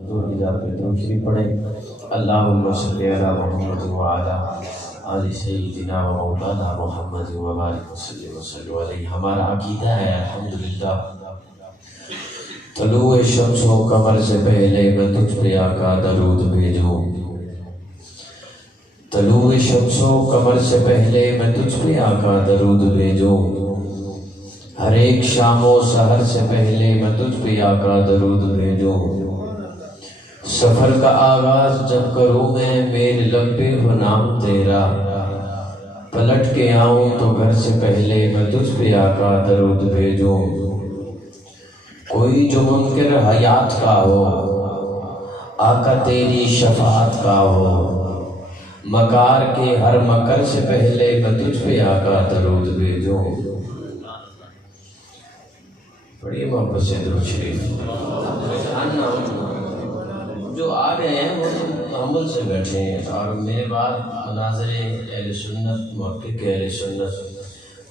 حضور کی ذات پہ درود شریف پڑھیں۔ اللہم صلی علی محمد وعلی آل سیدنا و مولانا محمد وبارک وسلم علیہ۔ ہمارا عقیدہ ہے الحمدللہ طلوع شمس و قمر سے پہلے میں تجھ پہ آقا درود بھیجوں، طلوع شمس و قمر سے پہلے میں تجھ پہ آقا درود بھیجوں، ہر ایک شام و سحر سے پہلے میں تجھ پہ آقا درود بھیجوں، سفر کا آغاز جب کروں میں میرے لب پہ ہو نام تیرا، پلٹ کے آؤں تو گھر سے پہلے میں تجھ پہ آقا درود بھیجوں، کوئی جو منکر حیات کا ہو آقا تیری شفاعت کا ہو، مکار کے ہر مکر سے پہلے میں تجھ پہ آقا درود بھیجوں۔ بڑی محبت سے درود شریف جو آ گئے ہیں وہ تحمل سے بیٹھے ہیں، اور میرے بعد مناظر اہل سنت، محقق اہل سنت،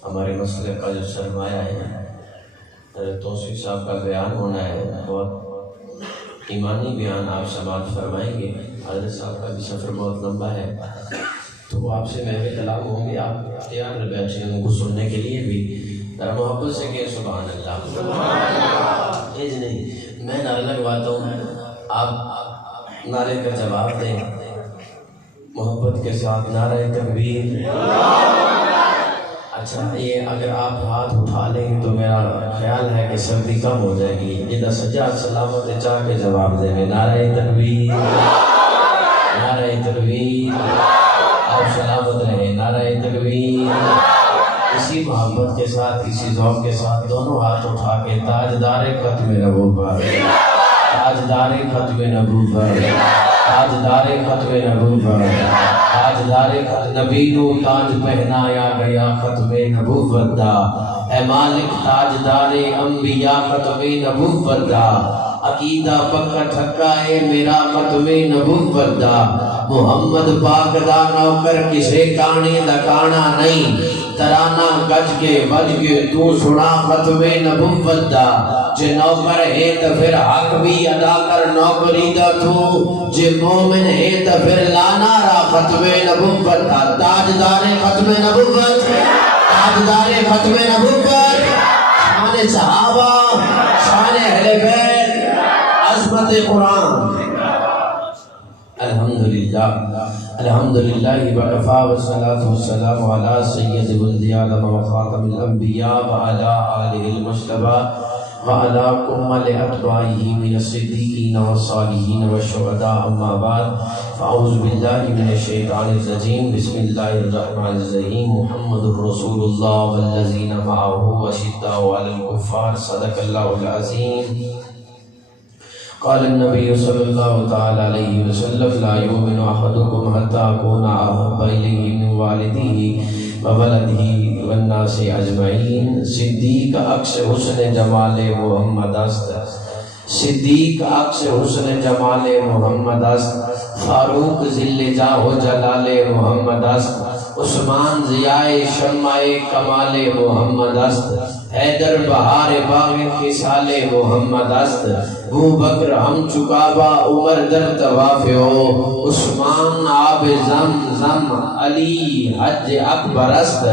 ہمارے مسلک کا جو سرمایہ ہے توصیف صاحب کا بیان ہونا ہے، بہت ایمانی بیان آپ سماعت فرمائیں گے۔ حضرت صاحب کا بھی سفر بہت لمبا ہے تو وہ آپ سے محو کلام ہوں گے، آپ تیار رہ بیٹھے ہیں ان کو سننے کے لیے بھی، ذرا محبت سے کہ سبحان اللہ۔ یہ نہیں میں نعرہ لگواتا ہوں، آپ نعرے کا جواب دیں محبت کے ساتھ، نعرہ تکبیر۔ اچھا یہ اگر آپ ہاتھ اٹھا لیں تو میرا خیال ہے کہ سردی کم ہو جائے گی، جدہ سجاد سلامت چاہ کے جواب دیں گے نعرہ تکبیر، نعرہ تکبیر، آپ سلامت رہیں، نعرہ تکبیر۔ اسی محبت کے ساتھ، اسی ذوق کے ساتھ دونوں ہاتھ اٹھا کے تاجدار ختم نبوت، تاجدار ختم نبوت، تاجدار ختم نبوت، تاجدار نبی نو تاج پہنایا گیا ختم نبوت دا، اے مالک تاجدار انبیاء ختم نبوت دا، عقیدہ پکا ٹھکا اے میرا ختم نبوت دا، محمد پاک دا نوکر کسے کانے دا کانا نہیں، ترانہ گج کے بج کے تو سنا ختم نبوت دا، جے نوکر ہے تو پھر حق بھی ادا کر نوکری دا تو، جے مومن ہے تو پھر لانا را ختم نبوت دا، تاجدار ختم نبوت، تاجدار ختم نبوت، شان صحابہ، شان اہل بیت، عظمت قرآن۔ الحمدللہ الحمدللہ وکفا والصلاة والسلام علی سید ولد آدم وخاتم الانبیاء وعلی آلہ المجتبی وعلی کمل اتباعہ من الصدیقین والصالحین والشہداء، اما بعد فاعوذ باللہ من الشیطان الرجیم، بسم اللہ الرحمن الرحیم، محمد رسول اللہ والذین معہ اشداء علی الکفار، صدق اللہ العظیم۔ قال النبی صلی اللہ تعالی علیہ وسلم لا یؤمن احدکم حتی اکون احب الیہ من والدہ وولدہ والناس اجمعین۔ صدیق عکس حسن جمال محمد است، صدیق عکس حسن جمال محمد است، فاروق ذل جاہ و جلال محمد است، عثمان ضیاء شمع کمال محمد است، حیدر بہار باغ خصال محمد است، ابو بکر ہم چکابہ عمر در طواف ہو، عثمان آب زمزم علی حج اکبر است،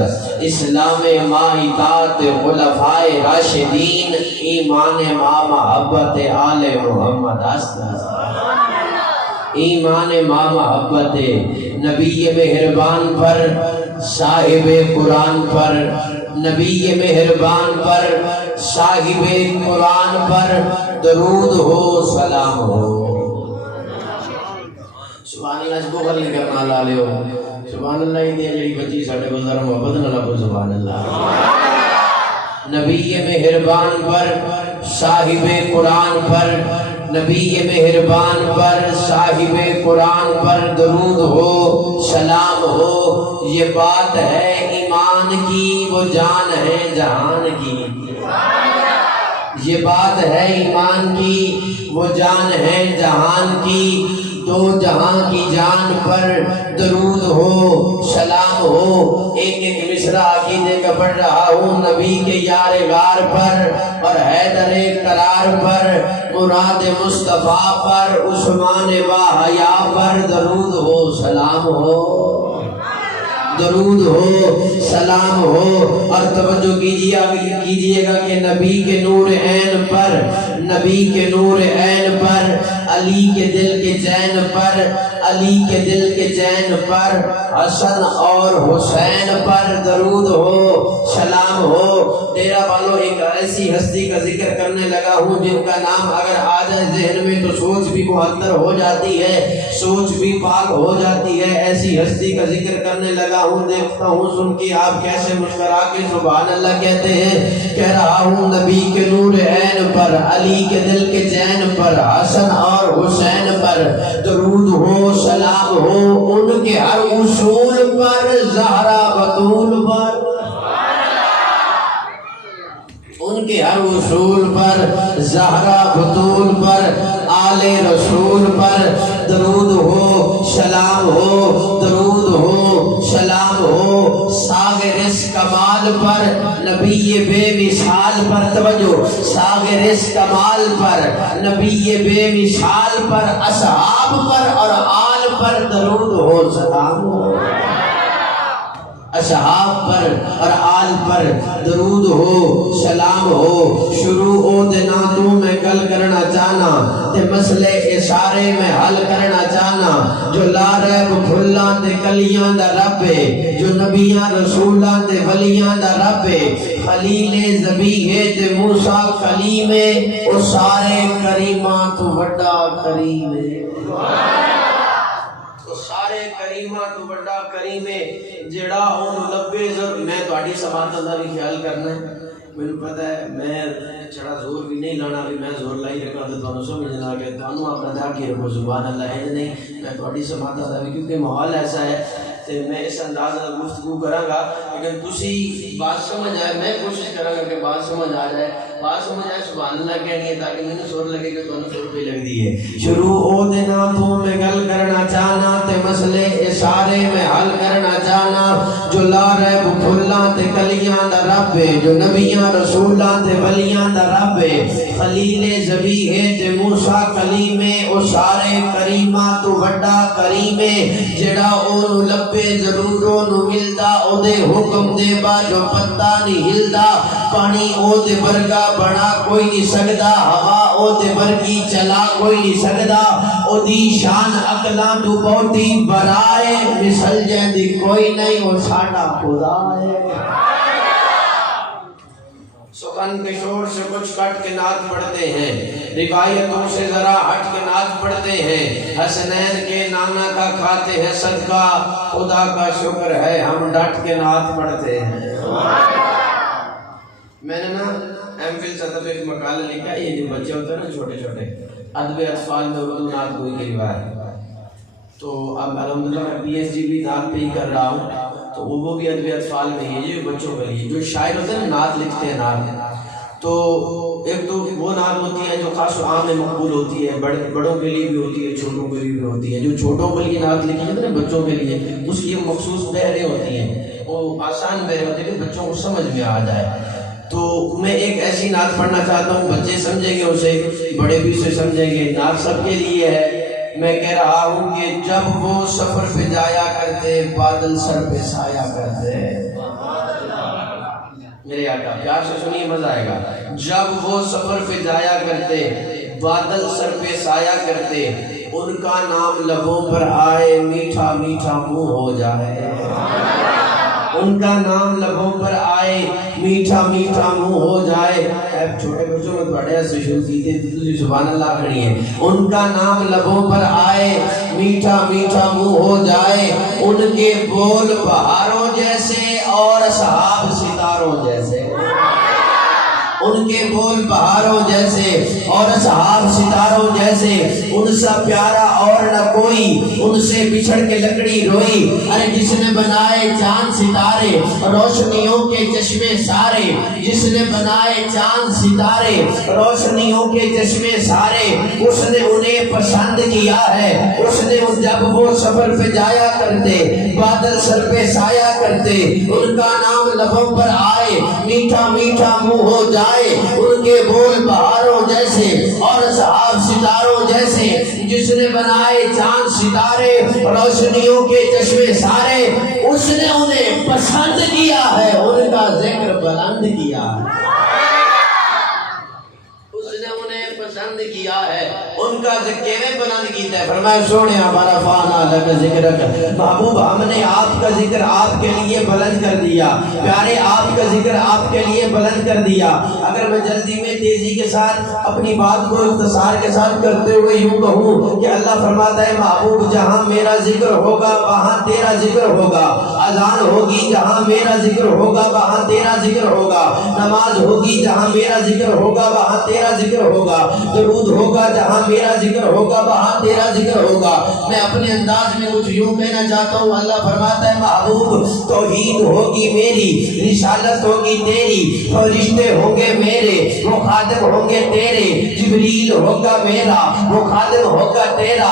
اسلام ما اطاعت خلفائے راشدین، ایمان ما محبت آل محمد است، ایمان ما محبت نبی مہربان پر، صاحب قرآن پر، نبی مہربان پر، صاحب قرآن پر درود ہو، سلام ہو۔ سبحان اللہ، اس کو غلط کرنا لا لے ہو، سبحان اللہ ہی دیا جڑی بچی ساڑھے گزر محبت نہ لگو، سبحان اللہ۔ نبی مہربان پر، صاحب قرآن پر، نبی مہربان پر، صاحب قرآن پر درود ہو، سلام ہو۔ یہ بات ہے ایمان کی، وہ جان ہے جہان کی، یہ بات ہے ایمان کی، وہ جان ہے جہان کی، دو جہاں کی جان پر درود ہو سلام ہو۔ ایک ایک مصرع عقیدے کا پڑھ رہا ہوں، نبی کے یار غار پر اور حیدر قرار پر، مراد مصطفیٰ پر، عثمان باحیا پر درود ہو سلام ہو، درود ہو سلام ہو۔ اور توجہ کیجئے گا کہ نبی کے نور عین پر، نبی کے نور عین پر، علی کے دل کے چین پر، علی کے دل کے چین پر، حسن اور حسین پر درود ہو سلام ہو۔ ڈیرہ والوں ایک ایسی ہستی کا ذکر کرنے لگا ہوں جن کا نام اگر آ جائے ذہن میں تو سوچ بھی معطر ہو جاتی ہے، سوچ بھی پاک ہو جاتی ہے۔ ایسی ہستی کا ذکر کرنے لگا ہوں، دیکھتا ہوں سن کے آپ کیسے مسکرا کے سبحان اللہ کہتے ہیں۔ کہہ رہا ہوں نبی کے نور عین پر، علی کے دل کے چین پر، حسن اور حسین پر درود ہو سلام ہو۔ ان کے ہر اصول پر، زہرا بطول پر، ان کے ہر اصول پر، زہرا بطول پر، آل رسول پر درود ہو سلام ہو، درود ہو سلام ہو۔ ساغرس کمال پر، نبی بے مثال پر، توجہ، ساغرس کمال پر، نبی بے مثال پر، اصحاب پر اور آل پر درود ہو سلام ہو، اصحاب پر اور آل پر درود ہو سلام ہو۔ شروع او دینا تو میں گل کرنا چاہنا تے مسئلے اشارے میں حل کرنا چاہنا۔ جو لا ریب بھلاں تے کلیاں دا رب ہے، جو نبیاں رسولاں تے ولیاں دا رب ہے، خلیل ذبیح تے موسیٰ کلیم ہے، او سارے کریماں تو بڑا کریم ہے، سارے کریماں تو بڑا کریم ہے جڑا اونوں لبے ضرور۔ میں تہاڈی سماعت دا بھی خیال کرنا ہے، مینوں پتہ ہے میں چھڑا زور بھی نہیں لانا، بھی میں زور لائی رکھا تو تانوں سمجھنا کہ تانوں اپنا دھیان کی رکھو سبحان اللہ ہے نہیں۔ میں تہاڈی سماعت دا بھی کیونکہ ماحول ایسا ہے تے میں اس انداز نال گفتگو کراں گا لیکن تسی بات سمجھ آئے، میں کوشش کراں گا کہ بات سمجھ آ جائے، بات سمجھ آئے سبحان اللہ کہنی ہے تاکہ مینوں سور لگے کہ تانوں سور پہ لگ دی ہے۔ شروع او دینا تو میں گل کرنا چاہنا تے مسئلے اشارے میں حل کرنا چاہنا۔ جو لا ریب بھلاں تے کلیاں دا رب ہے، جو نبیاں رسولاں تے ولیاں دا رب ہے، خلیل ذبیح تے موسیٰ کلیم ہے، او سارے کریماں تو بڑا کریم ہے جڑا اونوں لبے ضرور اونوں ملدا، او دے حکم دے با جو پتا نہیں ہلدا، پانی او دے ورگا بنا کوئی نہیں سکدا، ہوا او دے ورگی چلا کوئی نہیں سکدا، او دی شان عقلاں تو بہتی برائے، مثل جیندی کوئی نہیں، او ساڈا خدا ہے۔ سخن کے شور سے کچھ کٹ کے نعت پڑھتے ہیں، روایتوں سے ذرا ہٹ کے نعت پڑھتے ہیں، حسنین کے نانا کا کھاتے ہیں صدقہ، خدا کا شکر ہے ہم ڈٹ کے نعت پڑھتے ہیں۔ میں نے نا ایم فل سطح پہ ایک مقالہ لکھا، یہ جو بچے ہوتے ہیں نا چھوٹے چھوٹے، ادب اطفال میں اردو نعت گوئی کی روایت، تو اب الحمدللہ میں پی ایچ ڈی بھی نعت پہ ہی کر رہا ہوں، تو وہ بھی ادب اطفال میں ہی ہے، یہ بچوں کے لیے جو شاعر ہوتے ہیں نعت لکھتے ہیں نعت، تو ایک تو وہ نعت ہوتی ہے جو خاص و عام میں مقبول ہوتی ہے، بڑوں کے لیے بھی ہوتی ہے، چھوٹوں کے لیے بھی ہوتی ہے۔ جو چھوٹوں کے لیے نعت لکھی جاتی ہے نا بچوں کے لیے، اس کی مخصوص بحریں ہوتی ہیں، وہ آسان بحریں ہوتی ہیں کہ بچوں کو سمجھ میں آ جائے۔ تو میں ایک ایسی نعت پڑھنا چاہتا ہوں، بچے سمجھیں گے اسے، بڑے بھی اسے سمجھیں گے، نعت سب کے لیے ہے۔ میں کہہ رہا ہوں کہ جب وہ سفر پہ جایا کرتے، بادل سر پہ سایا کرتے، میرے آقا پیار سے سنیے مزہ آئے گا۔ جب وہ سفر پہ جایا کرتے، بادل سر پہ سایا کرتے، ان کا نام لبوں پر آئے، میٹھا میٹھا منہ ہو جائے، ان کا نام لبوں پر آئے، میٹھا میٹھا منہ ہو جائے۔ چھوٹے بچوں میں بڑے سے شروع کی تھی، سبحان اللہ کھڑی ہے۔ ان کا نام لبوں پر آئے، میٹھا میٹھا منہ ہو جائے، ان کے بول بہاروں جیسے اور اصحاب ستاروں جیسے، ان کے بول بہاروں جیسے اور اصحاب ستاروں جیسے، ان سا پیارا اور نہ کوئی، ان سے بچھڑ کے لکڑی روئی۔ ارے جس نے بنائے چاند ستارے روشنیوں کے چشمے سارے، جس نے بنائے چاند ستارے روشنیوں کے چشمے سارے، اس نے انہیں پسند کیا ہے۔ اس نے جب وہ سفر پہ جایا کرتے بادل سر پہ سایا کرتے، ان کا نام لبوں پر آئے میٹھا میٹھا منہ ہو جائے۔ ان کے بول بہاروں جیسے اور اصحاب ستاروں جیسے، جس نے بنائے چاند ستارے روشنیوں کے چشمے سارے، اس نے انہیں پسند کیا ہے، ان کا ذکر بلند کیا ہے۔ اس نے انہیں پسند کیا ہے، ان کا ذکر بلند کیتا ہے۔ فرمایا سونے ہمارا فانا لک ذکرک، محبوب ہم نے آپ کا ذکر آپ کے لیے بلند کر دیا، پیارے آپ کا ذکر آپ کے لیے بلند کر دیا۔ اگر میں جلدی میں تیزی کے ساتھ اپنی بات کو اختصار کے ساتھ کرتے ہوئے یوں کہوں کہ اللہ فرماتا ہے محبوب جہاں میرا ذکر ہوگا وہاں تیرا ذکر ہوگا، اذان ہوگی جہاں میرا ذکر ہوگا وہاں تیرا ذکر ہوگا، نماز ہوگی جہاں میرا ذکر ہوگا وہاں تیرا ذکر ہوگا، درود ہوگا جہاں میرا ذکر ہوگا وہاں تیرا ذکر ہوگا۔ میں اپنے انداز میں کچھ یوں کہنا چاہتا ہوں، اللہ فرماتا ہے محبوب توحید ہوگی میری، رسالت ہوگی تیری، فرشتے ہوں گے میرے وہ خادم ہوں گے تیرے، جبریل ہوگا میرا وہ خادم ہوگا تیرا،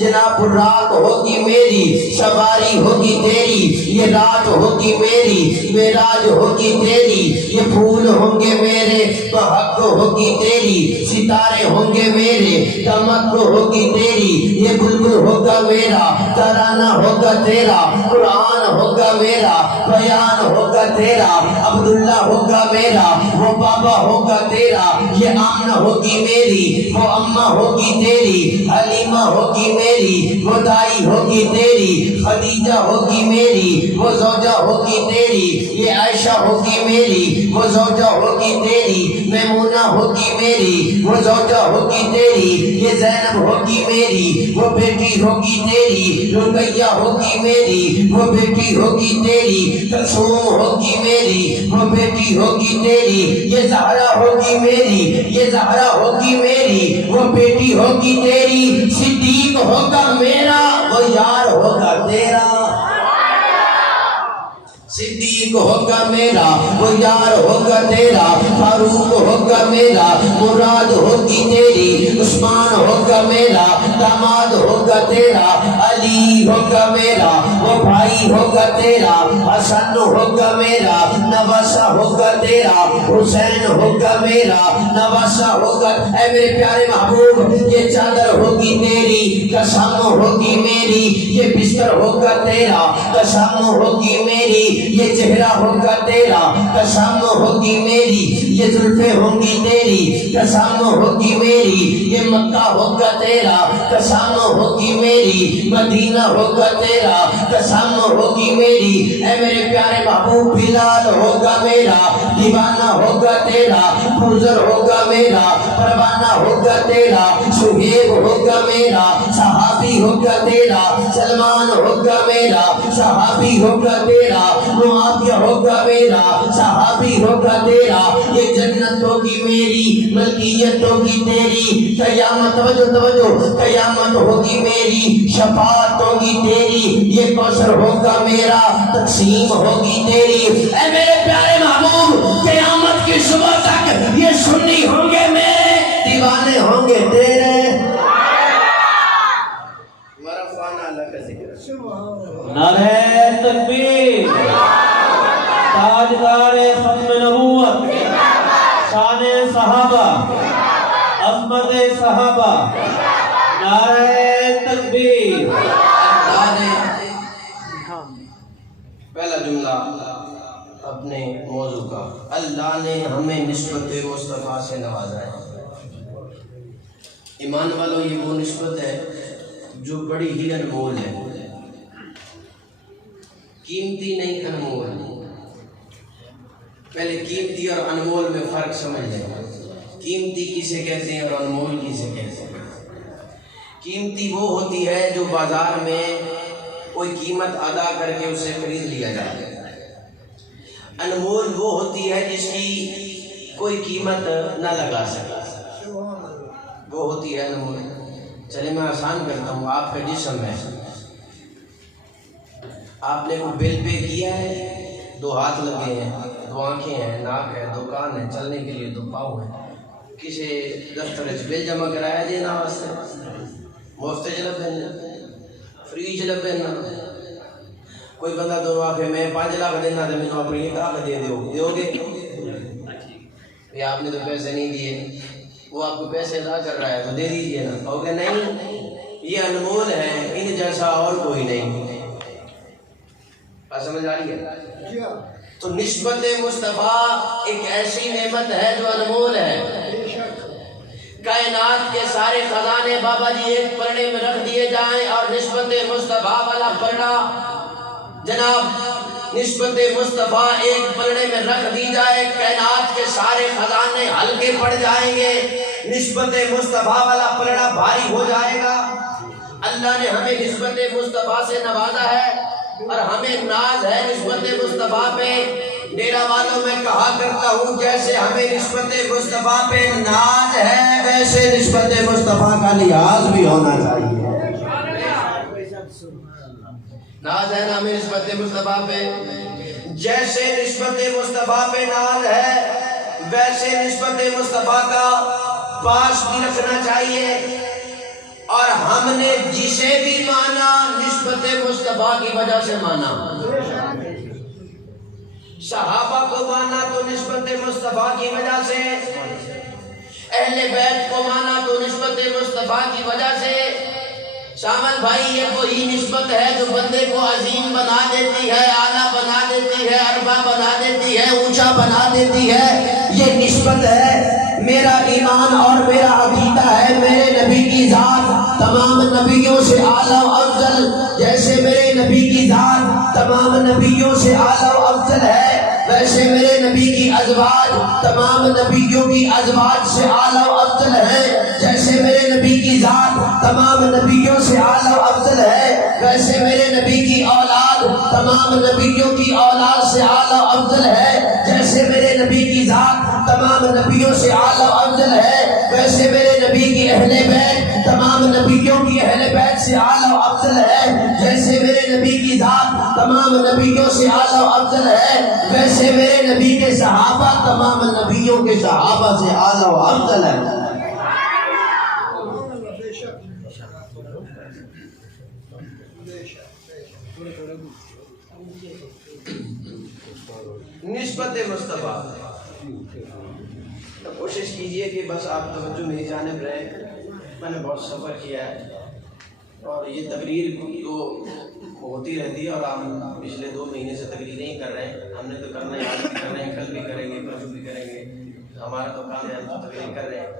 جناب رات ہوگی میری، سواری ہوگی تیری، یہ رات ہوگی میری، معراج ہوگی تیری، یہ پھول ہوں گے میرے تو حق ہوگی تیری، ستارے ہوں گے میرے چمک ہوگی تیری، یہ بلبل ہوگا میرا ترانہ ہوگا تیرا، قرآن ہوگا میرا بیان ہوگا تیرا، عبداللہ ہوگا میرا وہ بابا ہوگا تیرا، یہ آمنہ ہوگی میری وہ اماں ہوگی تیری، حلیمہ ہوگی میری وہ دائی ہوگی تیری، خدیجہ ہوگی میری وہ زوجہ ہوگی تیری، یہ عائشہ ہوگی میری وہ زوجہ ہوگی تیری، میمونہ ہوگی میری وہ زوجہ ہوگی تیری، یہ زینب ہوگی میری وہ بیٹی ہوگی تیری، رقیہ ہوگی میری وہ بیٹی ہوگی تیری، کلثوم ہوگی میری وہ بیٹی ہوگی تیری، یہ زہرا ہوگی میری یہ زہرا ہوگی میری وہ بیٹی ہوگی تیری، صدیق ہوگا میرا وہ یار ہوگا تیرا، صدیق ہوگا میرا وہ یار ہوگا تیرا، فاروق ہوگا میرا مراد ہوگی تیری، عثمان ہوگا میرا داماد ہوگا تیرا، علی ہوگا میرا وہ بھائی ہوگا تیرا، حسن ہوگا میرا نواسہ ہوگا تیرا، حسین ہوگا میرا نواسہ ہوگا۔ اے میرے پیارے محبوب یہ چادر ہوگی تیری قسم ہوگی میری، یہ بستر ہوگا تیرا قسم ہوگی میری، یہ چہرہ ہوگا تیرا قسم ہوگی میری، یہ زلفیں ہوں گی تیری قسم ہوگی میری، یہ مکہ ہوگا تیرا قسم ہوگی میری، مدینہ ہوگا تیرا قسم ہوگی میری۔ اے میرے پیارے محبوب بلال ہوگا میرا دیوانہ ہوگا تیرا، بزر ہوگا میرا پروانہ ہوگا تیرا، شہیب ہوگا میرا صحابی ہوگا تیرا، سلمان ہوگا میرا صحابی ہوگا تیرا، معاویہ ہوگا میرا صحابی ہوگا تیرا، یہ جنت ہوگی میری ملکیت ہوگی تیری، قیامت توجہ قیامت ہوگی میری شفاعت ہوگی تیری، یہ کوثر ہوگا میرا تقسیم ہوگی تیری۔ اے میرے پیارے محبوب قیامت کی صبح تک یہ سنی ہوں گے میرے دیوانے ہوں گے تیرے۔ نعرہ تکبیر، تاجدار ختم نبوت، شان صحابہ، عظمت صحابہ، نعرہ تکبیر۔ پہلا جملہ اپنے موضوع کا، اللہ نے ہمیں نسبت مصطفیٰ سے نوازا ہے۔ ایمان والو یہ وہ نسبت ہے جو بڑی ہی انمول ہے، قیمتی نہیں انمول۔ پہلے قیمتی اور انمول میں فرق سمجھ لیں۔ قیمتی کسے کہتے ہیں اور انمول کسے کہتے ہیں؟ قیمتی وہ ہوتی ہے جو بازار میں کوئی قیمت ادا کر کے اسے خرید لیا جاتا ہے۔ انمول وہ ہوتی ہے جس کی کوئی قیمت نہ لگا سکا، وہ ہوتی ہے انمول۔ چلے میں آسان کرتا ہوں، آپ کا جسم ہے، آپ نے کوئی بل پے کیا ہے، 2 ہاتھ لگے ہیں، 2 آنکھیں ہیں، ناک ہے، 2 کان ہیں، چلنے کے لیے 2 پاؤں ہیں، کسی دفتر بل جمع کرایا جی نا واسطے مفت چلب دینا، فری چلب دینا۔ کوئی بندہ دونوں آنکھیں میں 5 لاکھ دینا تو مینوں اپنی 1 لاکھ دے دیو گے؟ آپ نے تو پیسے نہیں دیے، وہ آپ کو پیسے ادا کر رہا ہے تو دے دیجیے نا، کہو گے نہیں یہ انمول ہے، ان جیسا اور کوئی نہیں۔ بات سمجھ آ رہی ہے؟ تو نسبت مصطفیٰ ایک ایسی نعمت ہے جو انمول ہے۔ کائنات کے سارے خزانے بابا جی ایک پلڑے میں رکھ دیے جائیں اور نسبت مصطفیٰ والا پلڑا جناب نسبت مصطفیٰ ایک پلڑے میں رکھ دی جائے، کائنات کے سارے خزانے ہلکے پڑ جائیں گے، نسبت مصطفیٰ والا پلڑا بھاری ہو جائے گا۔ اللہ نے ہمیں نسبت مصطفیٰ سے نوازا ہے اور ہمیں ناز ہے نسبت مصطفیٰ پہ۔ ڈیرہ والوں میں کہا کرتا ہوں جیسے ہمیں نسبت مصطفیٰ پہ ناز ہے ویسے نسبت مصطفیٰ کا لحاظ بھی ہونا چاہیے۔ ناز ہے نا ہمیں نسبت مصطفیٰ پہ، جیسے نسبت مصطفیٰ پہ ناز ہے ویسے نسبت مصطفیٰ کا پاس بھی رکھنا چاہیے۔ اور ہم نے جسے بھی مانا نسبت مصطفیٰ کی وجہ سے مانا، صحابہ کو مانا تو نسبت مصطفیٰ کی وجہ سے، اہل بیت کو مانا تو نسبت مصطفیٰ کی وجہ سے۔ شامل بھائی یہ وہی نسبت ہے جو بندے کو عظیم بنا دیتی ہے، اعلیٰ بنا دیتی ہے، اربا بنا دیتی ہے، اونچا بنا دیتی ہے، یہ نسبت ہے۔ میرا ایمان اور میرا عقیدہ ہے میرے نبی کی ذات تمام نبیوں سے اعلیٰ و افضل، جیسے میرے نبی کی ذات تمام نبیوں سے اعلیٰ و افضل ہے ویسے میرے نبی کی ازواج تمام نبیوں کی ازواج سے اعلیٰ و افضل ہے، جیسے میرے نبی کی ذات تمام نبیوں سے اعلیٰ و افضل ہے ویسے میرے نبی کی اولاد تمام نبیوں کی اولاد سے اعلیٰ و افضل ہے، جیسے میرے نبی کی ذات تمام نبیوں سے اعلیٰ و افضل ہے ویسے میرے نبی کی اہل بیت تمام نبیوں کی اہل بیت سے اعلیٰ و افضل ہے، جیسے میرے نبی کی ذات تمام نبیوں سے اعلیٰ و افضل ہے ویسے میرے نبی کے صحابہ تمام نبیوں کے صحابہ سے اعلیٰ و افضل ہے۔ نسبت مصطفیٰ تو کوشش کیجئے کہ بس آپ توجہ میری جانب رہے۔ میں نے بہت سفر کیا ہے اور یہ تقریر تو ہوتی رہتی ہے اور ہم پچھلے 2 مہینے سے تقریریں ہی کر رہے ہیں، ہم نے تو کرنا ہے، آج بھی کر رہے ہیں، کل بھی کریں گے، پرسوں بھی کریں گے، ہمارا تو کام ہے، ہم تو تقریر کر رہے ہیں۔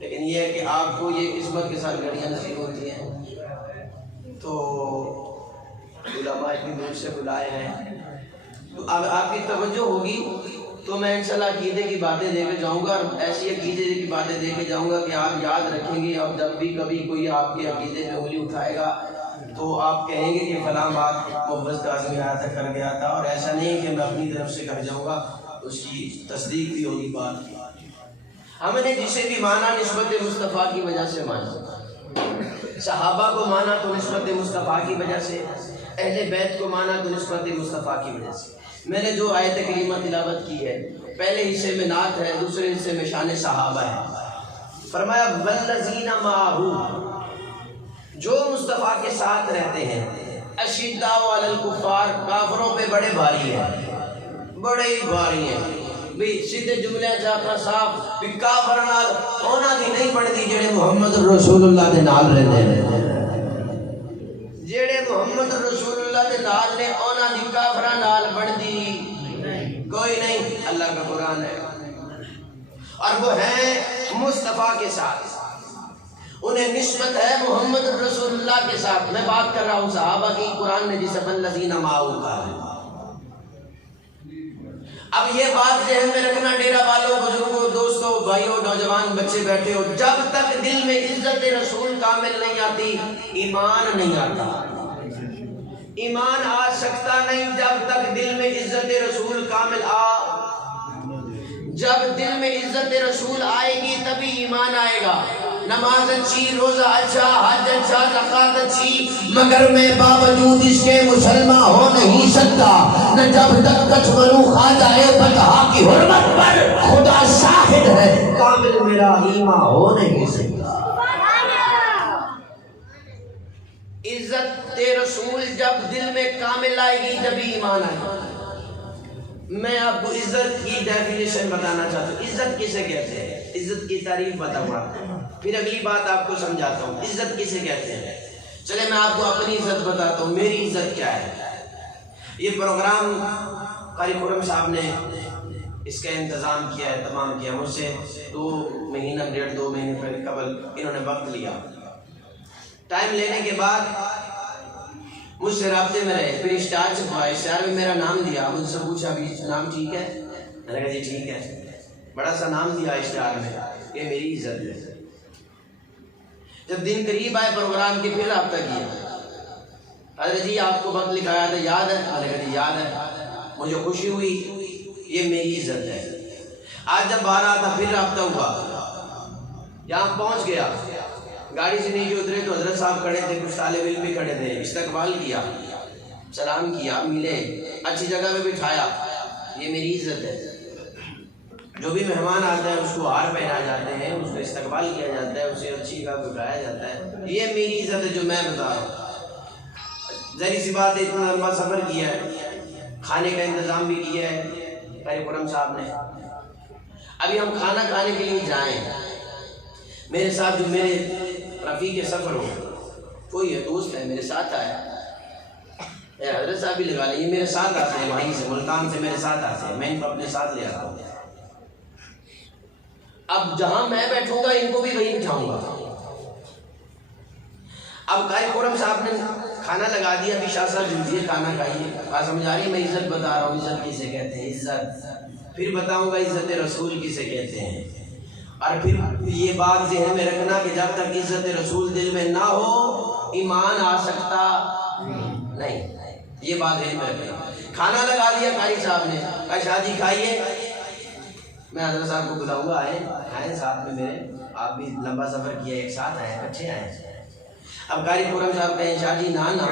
لیکن یہ ہے کہ آپ کو یہ قسمت کے ساتھ گھڑیاں نصیب ہوتی ہیں، تو علماء اتنی دور سے بلائے ہیں، تو آپ کی توجہ ہوگی تو میں انشاءاللہ عقیدے کی باتیں دے کے جاؤں گا، اور ایسی عقیدے کی باتیں دے کے جاؤں گا کہ آپ یاد رکھیں گے، اور جب بھی کبھی کوئی آپ کے عقیدے میں انگلی اٹھائے گا تو آپ کہیں گے کہ فلاں بات محفوظ کاظمی آیا تھا کر گیا تھا، اور ایسا نہیں کہ میں اپنی طرف سے کر جاؤں گا، اس کی تصدیق بھی ہوگی بات۔ ہم نے جسے بھی مانا نسبت مصطفیٰ کی وجہ سے مانا، صحابہ کو مانا تو نسبت مصطفیٰ کی وجہ سے، اہل بیت کو مانا تو نسبت مصطفیٰ کی وجہ سے۔ میں نے جو آیت کریمہ تلاوت کی ہے، پہلے حصے میں نعت ہے، دوسرے حصے میں شان صحابہ ہے۔ فرمایا والذین معہ، جو مصطفیٰ کے ساتھ رہتے ہیں، اشداء علی الکفار، کافروں پہ بڑے بھاری ہیں، بڑے ہی بھاری ہیں۔ بھی سیدھے جملے چاہتا صاف بھی کافر نال ہونا دی نہیں پڑتی جڑے محمد رسول اللہ دے نال رہتے ہیں، جڑے محمد رسول اللہ دے نال نے اونا دی کافراں نال بندی کوئی نہیں۔ اللہ کا قرآن ہے، اور وہ ہیں مصطفیٰ کے ساتھ، انہیں نسبت ہے محمد رسول اللہ کے ساتھ۔ میں بات کر رہا ہوں صحابہ کی، قرآن نے جسے والذین معہ کہا ہے۔ اب یہ بات ذہن میں رکھنا ڈیرہ والوں، بزرگوں، دوستوں، بھائیوں، نوجوان بچے بیٹھے ہو، جب تک دل میں عزت رسول کامل نہیں آتی ایمان نہیں آتا۔ ایمان آ سکتا نہیں جب تک دل میں عزت رسول کامل جب دل میں عزت رسول آئے گی تبھی ایمان آئے گا. نماز اچھی، روزہ اچھا، حج اچھا، زکات اچھی، مگر میں باوجود اس کے مسلمان ہو نہیں سکتا. نہ جب تک کچھ منو خواجہ بطحا کی حرمت پر خدا شاہد ہے کامل میرا ایمان ہو نہیں سکتا. عزت رسول جب دل میں کامل آئے گی جبھی ایمان آئے گا. میں آپ کو عزت کی ڈیفینیشن بتانا چاہتا ہوں. عزت کسے کہتے ہیں؟ عزت کی تعریف بتاؤں، پھر اگلی بات آپ کو سمجھاتا ہوں. عزت کسے کہتے ہیں؟ چلے میں آپ کو اپنی عزت بتاتا ہوں. میری عزت کیا ہے؟ یہ پروگرام قاری خرم صاحب نے اس کا انتظام کیا ہے، تمام کیا. مجھ سے 2 مہینہ 1.5-2 مہینے قبل انہوں نے وقت لیا. ٹائم لینے کے بعد مجھ سے رابطے میں رہے. پھر اشتہار چھپا، اشتہار میں میرا نام دیا. مجھ سے پوچھا بھی نام ٹھیک ہے؟ میں نے کہا جی ٹھیک ہے. بڑا سا نام دیا اشتہار میں، یہ میری عزت ہے. جب دن قریب آئے پروگرام کے پھر رابطہ کیا. حضرت جی آپ کو وقت لکھایا تھا یاد ہے؟ میں نے کہا جی یاد ہے. مجھے خوشی ہوئی، یہ میری عزت ہے. آج جب باہر آتا پھر رابطہ ہوا، یہاں پہنچ گیا، گاڑی سے نیچے اترے تو حضرت صاحب کھڑے تھے، کچھ طالب علم بھی کھڑے تھے. استقبال کیا، سلام کیا، ملے، اچھی جگہ پہ بٹھایا. یہ میری عزت ہے. جو بھی مہمان آتا ہے اس کو ہار پہنا جاتے ہیں، اس کا استقبال کیا جاتا ہے، اسے اچھی جگہ بٹھایا جاتا ہے. یہ میری عزت ہے جو میں بتا رہا ہوں. ظاہر سی بات ہے اتنا لمبا سفر کیا ہے، کھانے کا انتظام بھی کیا ہے قاری خرم صاحب نے. ابھی ہم کھانا کھانے کے لیے جائیں، میرے ساتھ جو میرے رفیق سفر ہو، کوئی ہے دوست ہے میرے ساتھ آیا، حضرت صاحب بھی لگا لیں، یہ میرے ساتھ آتے ہیں، وہیں سے ملتان سے میرے ساتھ آتے ہیں، میں ان کو اپنے ساتھ لے آتا ہوں. اب جہاں میں بیٹھوں گا ان کو بھی وہیں بٹھاؤں گا. اب قاری خرم صاحب نے کھانا لگا دیا، ابھی شاہ صاحب جلدی کھانا کھائیے. بات سمجھ آ رہی ہے؟ میں عزت بتا رہا ہوں. عزت کسے کہتے ہیں؟ عزت پھر بتاؤں گا عزت رسول کسے کہتے ہیں. اور پھر یہ بات ذہن میں رکھنا کہ جب تک عزت رسول دل میں نہ ہو ایمان آ سکتا نہیں. یہ بات ذہن میں رکھنا. کھانا لگا دیا قاری صاحب نے، کہا شاہ جی کھائیے. میں حضرت صاحب کو بلاؤں گا، آئے کھائیں ساتھ میں میرے، آپ بھی لمبا سفر کیا، ایک ساتھ آئے، اچھے آئے. اب قاری خرم صاحب کہیں شاہ جی نہ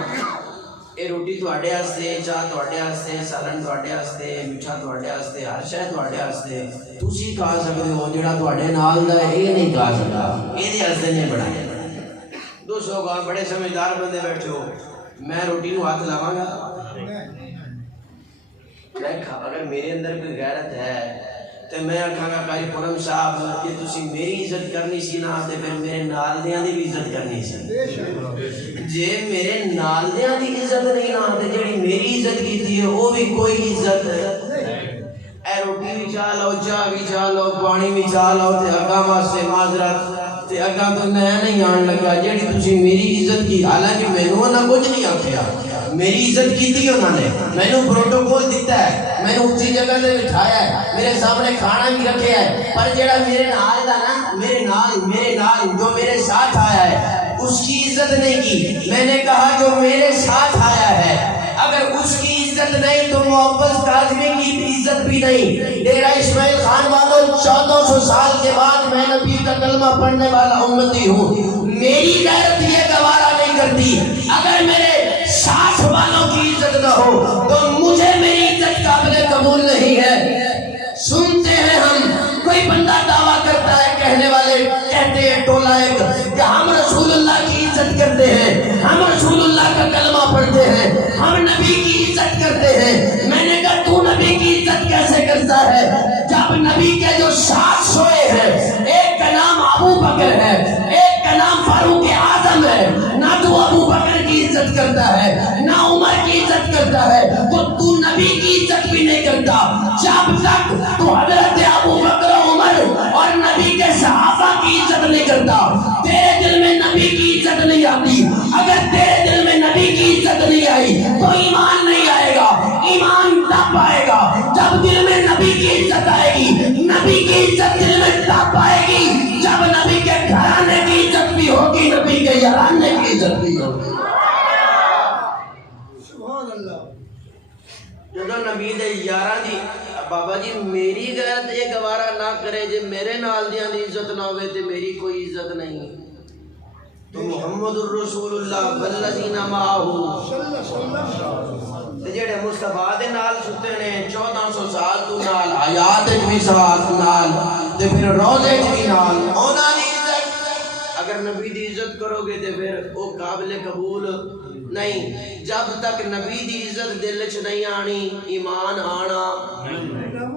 یہ روٹی تواڈے واسطے، چاہ تواڈے واسطے، سالن تواڈے واسطے، میٹھا تواڈے واسطے، ہر شے تواڈے واسطے. تسی کھا سکتے ہو، جڑا تواڈے نال دا ہے یہ نہیں کھا سکتا، یہ واسطے نہیں بنایا. 200 گاؤں بڑے سمجھدار بندے بیٹھے ہو، میں روٹی نو ہاتھ لاواں گا؟ اگر میرے اندر کوئی غیرت ہے تو میں آکھاں گا قاری خرم صاحب کہ تسی میری عزت کرنی سی نا تے پھر میرے نال دیاں دی بھی عزت کرنی سی. جے میرے نال دیاں دی عزت نہیں نا تے جڑی میری عزت کیتی ہے وہ بھی کوئی عزت اے روٹی بھی چاہ لو، چاہ بھی چاہ لو، پانی بھی چاہ لو تے اگاں واسطے معذرت تے اگاں تو میں نہیں آن لگا. جڑی تسی میری عزت کی، حالانکہ مینوں نہ کچھ نہیں آکھیا، میری عزت کی تھی انہوں نے، میں نے پروٹوکول دیتا ہے، میں نے اونچی جگہ سے بٹھایا ہے، میرے سامنے کھانا بھی رکھے ہے. پر جڑا میرے نال دا نا، میرے نال جو میرے ساتھ آیا ہے اس کی عزت نہیں کی. میں نے کہا جو میرے ساتھ آیا ہے اگر اس کی عزت نہیں تو محبت کاظمی کی عزت بھی نہیں. ڈیرہ اسماعیل خان والوں 1400 سال کے بعد میں نبی کا کلمہ پڑھنے والا امتی ہوں. میری غیرت یہ گوارا نہیں کرتی اگر میرے ساتھ والوں کی عزت نہ ہو تو مجھے میری عزت قابل قبول نہیں ہے. سنتے ہیں ہم کوئی بندہ دعویٰ کرتا ہے، کہنے والے کہتے ہیں ٹولہ ایک کہ ہم رسول اللہ کی عزت کرتے ہیں، ہم رسول اللہ کا کلمہ پڑھتے ہیں، ہم نبی کی عزت کرتے ہیں. میں نے کہا تو نبی کی عزت کیسے کرتا ہے جب نبی کے جو ساتھ سوئے ہیں، ایک کا نام ابو بکر ہے، ایک کا نام فاروق اعظم ہے، نہ تو ابو بکر کی عزت کرتا ہے نہ عمر کی عزت کرتا ہے تو نبی کی عزت بھی نہیں کرتا. جب تک تو حضرت ابو بکر عمر اور نبی کے صحابہ کی عزت نہیں کرتا تیرے دل میں نبی کی عزت نہیں آتی. اگر تیرے دل میں نبی کی عزت نہیں آئی تو ایمان نہیں آئے گا. ایمان تب آئے گا جب دل میں نبی کی عزت آئے گی. نبی کی عزت دل میں تب آئے گی جب نبی کے گھرانے کی عزت بھی ہوگی، نبی کے یارانے کی عزت بھی ہوگی. سبحان اللہ. جدو نبی دے یاراں دی بابا جی میری غیرت یہ گوارا نہ کرے جے میرے نال دیاں دی عزت نہ ہوئے تے میری کوئی عزت نہیں. تو محمد الرسول اللہ والذین معہ تے جڑے مصطفیٰ دے نال ستے نے 1400 سال تو نال حیات بھی ساتھ نال تے پھر روزے بھی نال انہاں دی عزت اگر نبی دی عزت کرو گے تے پھر او قابل قبول نہیں. جب تک نبی دی عزت دل وچ نہیں آنی ایمان آنا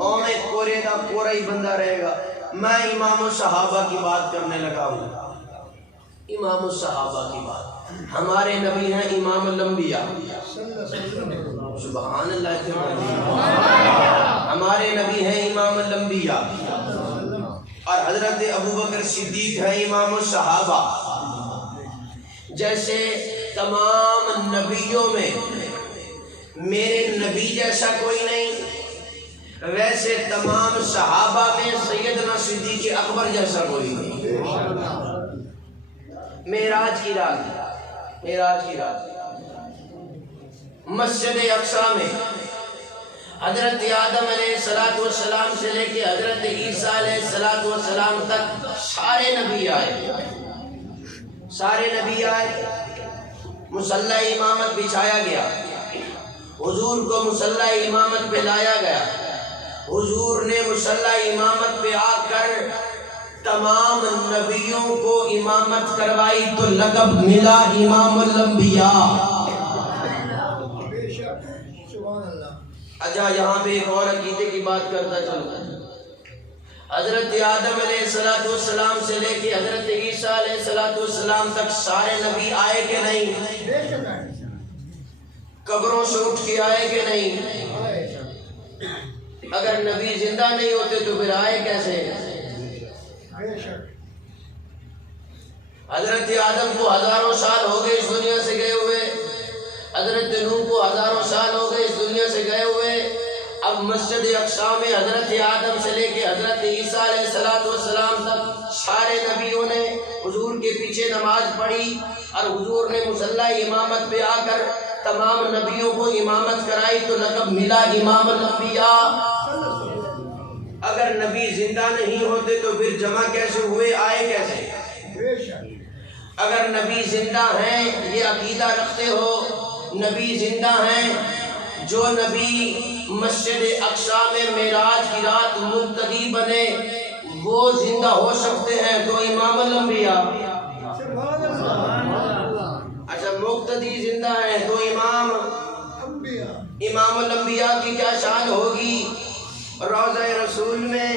اوے کورے دا کورا ہی بندہ رہے گا. میں امام الصحابہ کی بات کرنے لگا ہوں. امام الصحابہ کی بات ہمارے نبی ہیں امام الانبیاء سبحان اللہ. ہمارے نبی ہیں امام الانبیاء اور حضرت ابوبکر صدیق ہے امام الصحابہ. جیسے تمام نبیوں میں میرے نبی جیسا کوئی نہیں ویسے تمام صحابہ میں سیدنا صدیق اکبر جیسا کوئی نہیں. معراج کی رات مسجد اقصی میں حضرت آدم علیہ السلام سے لے کے حضرت عیسیٰ علیہ السلام تک سارے نبی آئے. مصلی امامت بچھایا گیا. حضور کو مصلی امامت پہ لایا گیا. حضور نے مصلی امامت پہ آ کر تمام نبیوں کو امامت کروائی تو لقب ملا امام الانبیاء. اچھا یہاں پہ ایک اور عقیدے کی بات کرتا چلوں. حضرت آدم علیہ السلام سے لے کے حضرت عیسیٰ علیہ السلام تک سارے نبی آئے کہ نہیں؟ قبروں سے اٹھ کے آئے کہ نہیں؟ اگر نبی زندہ نہیں ہوتے تو پھر آئے کیسے؟ حضرت آدم کو ہزاروں سال ہو گئے اس دنیا سے گئے ہوئے. حضرت نوح کو ہزاروں سال ہو گئے اس دنیا سے گئے ہوئے. اب مسجد اقصی میں حضرت آدم سے لے کے حضرت عیسیٰ علیہ السلام تک سارے نبیوں نے حضور کے پیچھے نماز پڑھی اور حضور نے مصلی امامت پہ آ کر تمام نبیوں کو امامت کرائی تو لقب ملا امام الانبیاء. اگر نبی زندہ نہیں ہوتے تو پھر جمع کیسے ہوئے آئے کیسے؟ اگر نبی زندہ ہیں یہ عقیدہ رکھتے ہو نبی زندہ ہیں جو نبی مسجد اقصی میں معراج کی رات مقتدی بنے وہ زندہ ہو سکتے ہیں تو امام الانبیاء. اچھا مقتدی زندہ ہیں تو امام الانبیاء کی کیا شان ہوگی. روضہ رسول میں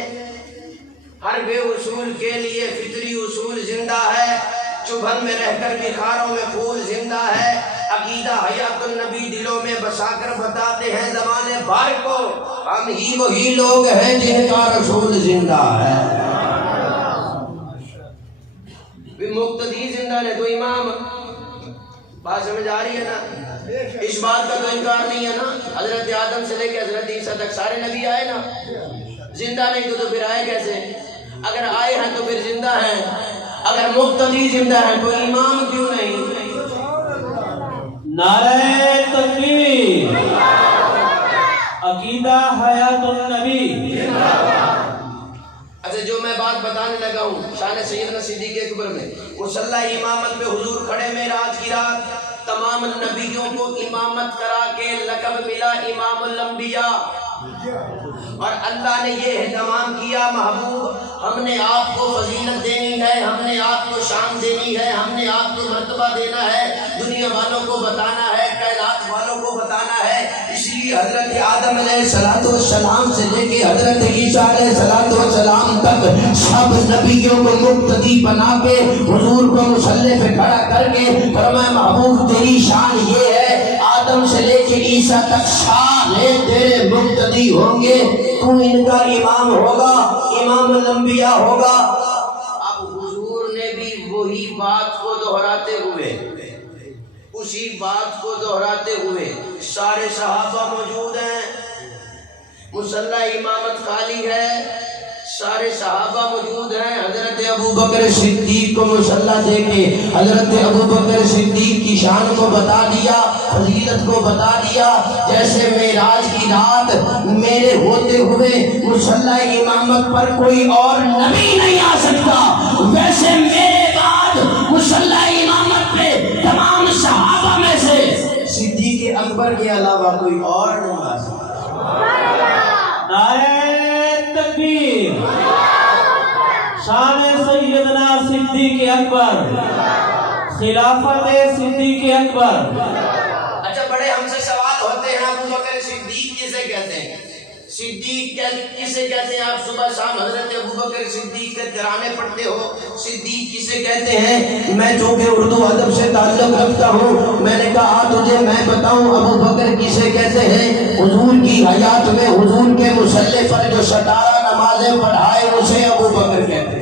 ہر بے اصول کے لیے فطری اصول زندہ ہے. چبھن میں رہ کر بخاروں میں پھول زندہ ہے. عقیدہ حیات النبی دلوں میں بسا کر بتاتے ہیں زمانے بھر کو ہم ہی وہی لوگ ہیں جن کا رسول زندہ ہے. مقتدی زندہ ہے تو امام. بات سمجھ آ رہی ہے نا؟ اس بات کا تو انکار نہیں ہے نا. حضرت آدم سے لے کے حضرت عیسیٰ تک سارے نبی آئے نا. زندہ نہیں تو پھر آئے کیسے؟ اگر آئے ہیں تو پھر زندہ ہیں. اگر مقتدی زندہ ہیں تو امام کیوں نہیں؟ نعرہ تکبیر. عقیدہ حیات النبی. اچھا جو میں بات بتانے لگا ہوں شان سیدنا صدیق اکبر میں مصلی امامت پہ حضور کھڑے معراج کی رات تمام نبیوں کو امامت کرا کے لقب ملا امام الانبیاء. اور اللہ نے یہ اہتمام کیا محبوب ہم نے آپ کو فضیلت دینی ہے ہم نے آپ کو شان دینی ہے ہم نے آپ کو مرتبہ دینا ہے دنیا والوں کو بتانا ہے کائنات والوں کو بتانا ہے. اس لیے حضرت آدم علیہ السلام سے لے کے حضرت عیسیٰ علیہ السلام تک سب نبیوں کو مقتدی بنا کے حضور کو مصلی پہ کھڑا کر کے فرمایا محبوب تیری شان یہ ہے آدم سے لے کے عیسیٰ تک سارے تیرے مقتدی ہوں گے تو ان کا امام ہوگا امام الانبیاء ہوگا. اب حضور نے بھی وہی بات کو دہراتے ہوئے اسی بات کو دہراتے ہوئے سارے صحابہ موجود ہیں. مصلی امامت خالی ہے سارے صحابہ موجود ہیں. حضرت ابوبکر صدیق کو مصلی دے کے حضرت ابوبکر صدیق کی شان کو بتا دیا, فضیلت کو بتا دیا. جیسے معراج کی رات میرے ہوتے ہوئے مصلی امامت پر کوئی اور نبی نہیں آ سکتا, ویسے میرے بعد مصلی امامت پہ تمام صحابہ میں سے صدیق اکبر کے علاوہ کوئی اور نہیں آ سکتا. نعرہ تکبیر. شان سیدنا صدیق اکبر, خلافت صدیق اکبر. اچھا, بڑے ہم سے سوال ہوتے ہیں ابوبکر صدیق کسے کہتے ہیں؟ صدیق کسے کہتے ہیں؟ آپ صبح شام حضرت ابوبکر صدیق کے ترانے پڑھتے ہو. صدیق کسے کہتے ہیں؟ میں چونکہ اردو ادب سے تعلق رکھتا ہوں, میں نے کہا تجھے میں بتاؤں ابوبکر کسے کہتے ہیں. حضور کی حیات میں حضور کے مصلی پر جو 17 نمازیں پڑھائے اسے ابوبکر کہتے ہیں.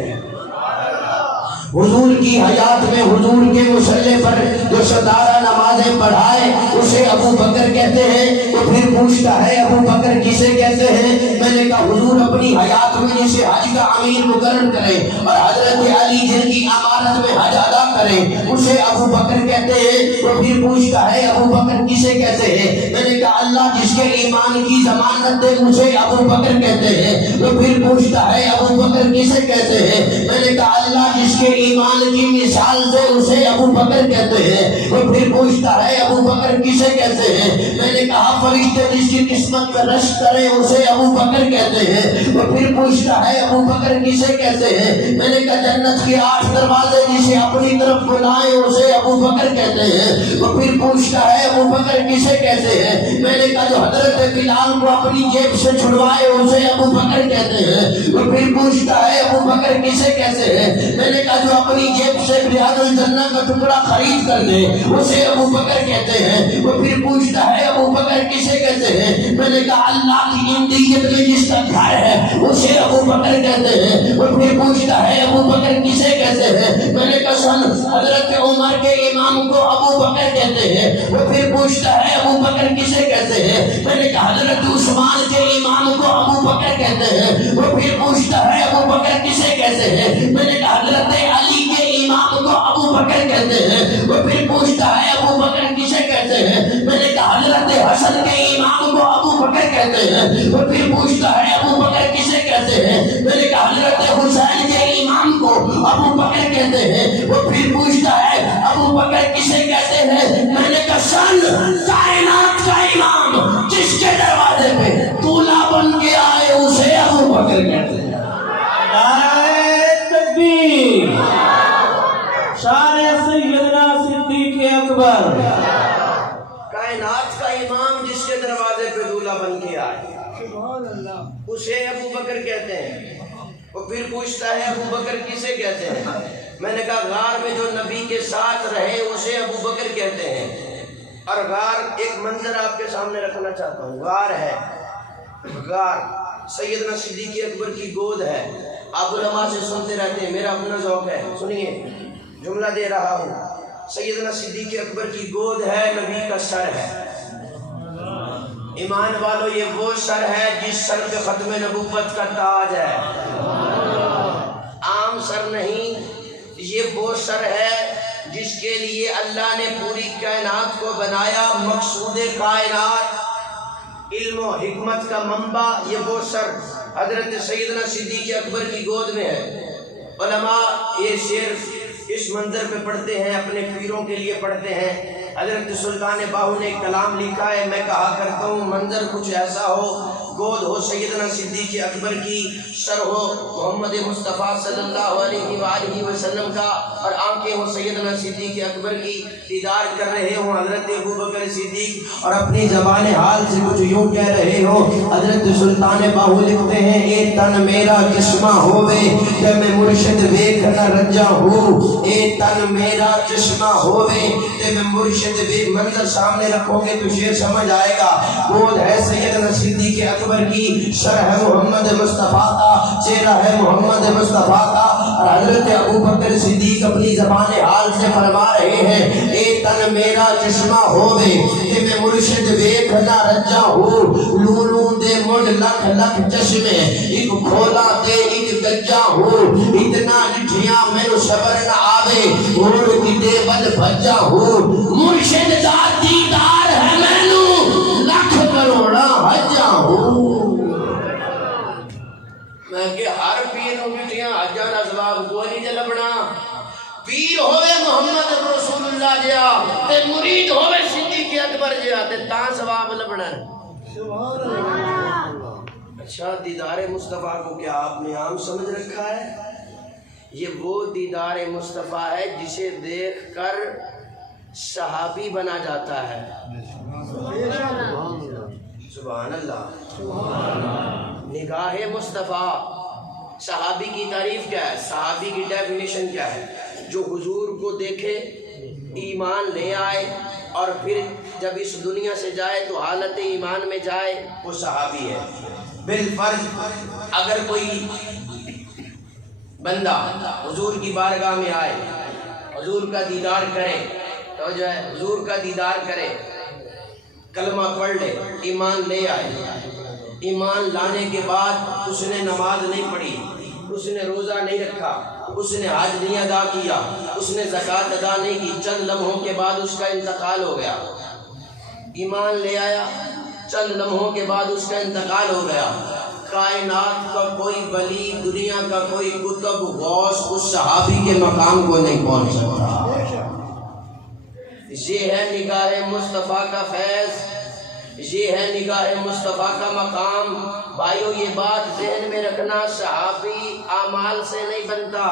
حضور کی حیات میں حضور کے مصلی پر جو 17 نمازیں پڑھائے اسے ابوبکر کہتے ہیں. تو پھر پوچھتا ہے ابوبکر کسے کہتے ہیں؟ میں نے کہا حضور اپنی حیات میں جسے حج کا امیر مقرر کرے اور حضرت علی جن کی امانت میں حج ادا کرے اسے ابوبکر کہتے ہیں. تو پھر پوچھتا ہے ابوبکر کسے کہتے ہیں؟ میں نے کہا اللہ جس کے ایمان کی ضمانت دے اسے ابوبکر کہتے ہیں. تو پھر پوچھتا ہے ابوبکر کسے کہتے ہیں؟ میں نے کہا اللہ جس کے ایمان کی مثال سے اسے ابوبکر کہتے ہیں. وہ پھر پوچھتا ہے ابوبکر کسے کہتے ہیں؟ میں نے کہا فرشتے جس کی قسمت میں رشک کرے اسے ابوبکر کہتے ہیں. وہ پھر پوچھتا ہے ابوبکر کسے کہتے ہیں؟ میں نے کہا جنت کے 8 دروازے جسے اپنی طرف بلائے اسے ابوبکر کہتے ہیں. وہ پھر پوچھتا ہے ابوبکر کسے کہتے ہیں؟ میں نے کہا جو حضرت بلال کو اپنی جیب سے چھڑوائے اسے ابوبکر کہتے ہیں. وہ پھر پوچھتا ہے ابوبکر کسے کہتے ہیں؟ میں نے کہا جو اپنی جیب سے ریاض الجنہ کا ٹکڑا خرید کر دے اسے ابوبکر کہتے ہیں. وہ پھر پوچھتا ہے ابوبکر کسے کہتے ہیں؟ میں نے کہا اللہ کی انڈیت میں جس کا گھر ہے اسے ابوبکر کہتے ہیں. وہ پھر پوچھتا ہے ابوبکر کسے کہتے ہیں؟ میں نے کہا حضرت عمر کے امام کو ابوبکر کہتے ہیں. وہ پھر پوچھتا ہے ابوبکر کسے کہتے ہیں؟ میں نے کہا حضرت عثمان کے امام کو ابوبکر کہتے ہیں. وہ پھر پوچھتا ہے ابوبکر کسے کہتے ہیں؟ میں نے کہا حضرت علی کے امام کو ابوبکر کہتے ہیں. وہ پھر پوچھتا ہے ابوبکر کسے کہتے ہیں؟ میں نے کہا حضرت حسن کے امام کو ابوبکر کہتے ہیں. وہ پھر پوچھتا ہے ابوبکر کسے کہتے ہیں؟ میں نے کہا حضرت حسین کے امام کو ابوبکر کہتے ہیں. وہ پھر پوچھتا ہے ابوبکر کسے کہتے ہیں؟ میں نے کہا کائنات کا امام جس کے دروازے پہ دولہا بن کے آئے اسے ابوبکر کہتے ہیں. شان سیدنا صدیق اکبر. کائنات کا امام جس کے دروازے پہ دولہا بن کے آئے اسے ابوبکر کہتے ہیں. وہ پھر پوچھتا ہے ابوبکر کسے کہتے ہیں؟ میں نے کہا غار میں جو نبی کے ساتھ رہے اسے ابوبکر کہتے ہیں. اور غار ایک منظر آپ کے سامنے رکھنا چاہتا ہوں. غار ہے, غار سیدنا صدیق اکبر کی گود ہے. آپ علماء سے سنتے رہتے ہیں, میرا اپنا ذوق ہے, سنیے جملہ دے رہا ہوں. سیدنا صدیق اکبر کی گود ہے, نبی کا سر ہے. ایمان والو یہ وہ سر ہے جس سر پہ ختم نبوت کا تاج ہے, عام سر نہیں. یہ وہ سر ہے جس کے لیے اللہ نے پوری کائنات کو بنایا. مقصود کائنات, علم و حکمت کا منبع, یہ وہ سر حضرت سیدنا صدیق اکبر کی گود میں ہے. علماء یہ شعر اس منظر پہ پڑھتے ہیں, اپنے پیروں کے لیے پڑھتے ہیں. حضرت سلطان باہو نے ایک کلام لکھا ہے, میں کہا کرتا ہوں منظر کچھ ایسا ہو, گود ہو سیدنا صدیق اکبر کی, سر ہو محمد مصطفیٰ صلی اللہ علیہ وآلہ وسلم کا, اور آنکھیں ہو سیدنا صدیق اکبر کی, دیدار کر رہے ہوں حضرت ابوبکر صدیق, اور اپنی زبان حال سے کچھ یوں کہہ رہے ہو. حضرت سلطان باہو لکھتے ہیں اے تن میرا چشمہ ہووے کہ میں مرشد ویکھ نہ رجا ہوں. اے تن میرا چشمہ ہووے کہ میں مرشد ویکھ. منظر سامنے رکھو گے تو شعر سمجھ آئے گا. گود ہے سیدنا صدیق اکبر کی, سر ہے محمد مصطفیٰ کا, چہرہ ہے محمد مصطفیٰ کا. اور حضرت ابوبکر صدیق اپنی زبان حال سے فرما رہے ہیں اے تن میرا چشمہ ہووے کہ میں مرشد ویکھ نہ رجا ہوں. لولوں دے مڑ لکھ لکھ چشمے, ایک کھولا دے ایک گجا ہوں اتنا لٹھیاں میرے صبر نہ آوے اور کتے بل بھجا ہوں مرشد دا دیدار ہے مینوں لکھ کروڑا حجا ہوں میں کہ ہر پیر نوں لٹھیاں حجاں دا ثواب کوئی نہیں تے لبنا پیر ہوئے محمد رسول اللہ جیا تے مرید ہوئے صدیق اکبر جیا تے تاں ثواب لبنا ہے اچھا دیدار مصطفیٰ کو کیا آپ نے عام سمجھ رکھا ہے یہ وہ دیدار مصطفیٰ ہے جسے دیکھ کر صحابی بنا جاتا ہے سبحان اللہ نگاہ مصطفیٰ صحابی کی تعریف کیا ہے صحابی کی ڈیفینیشن کیا ہے جو حضور کو دیکھے ایمان لے آئے اور پھر جب اس دنیا سے جائے تو حالت ایمان میں جائے وہ صحابی ہے بالفرض اگر کوئی بندہ حضور کی بارگاہ میں آئے حضور کا دیدار کرے تو جو ہے حضور کا دیدار کرے کلمہ پڑھ لے ایمان لے آئے ایمان لانے کے بعد اس نے نماز نہیں پڑھی اس نے روزہ نہیں رکھا اس نے حج نہیں ادا کیا اس نے زکوٰۃ ادا نہیں کی چند لمحوں کے بعد اس کا انتقال ہو گیا ایمان لے آیا چند لمحوں کے بعد اس کا انتقال ہو گیا کائنات کا کوئی ولی دنیا کا کوئی قطب غوث اس صحابی کے مقام کو نہیں پہنچ سکتا یہ ہے نگاہ مصطفیٰ کا فیض یہ ہے نگاہ مصطفیٰ کا مقام بھائیو یہ بات ذہن میں رکھنا صحابی اعمال سے نہیں بنتا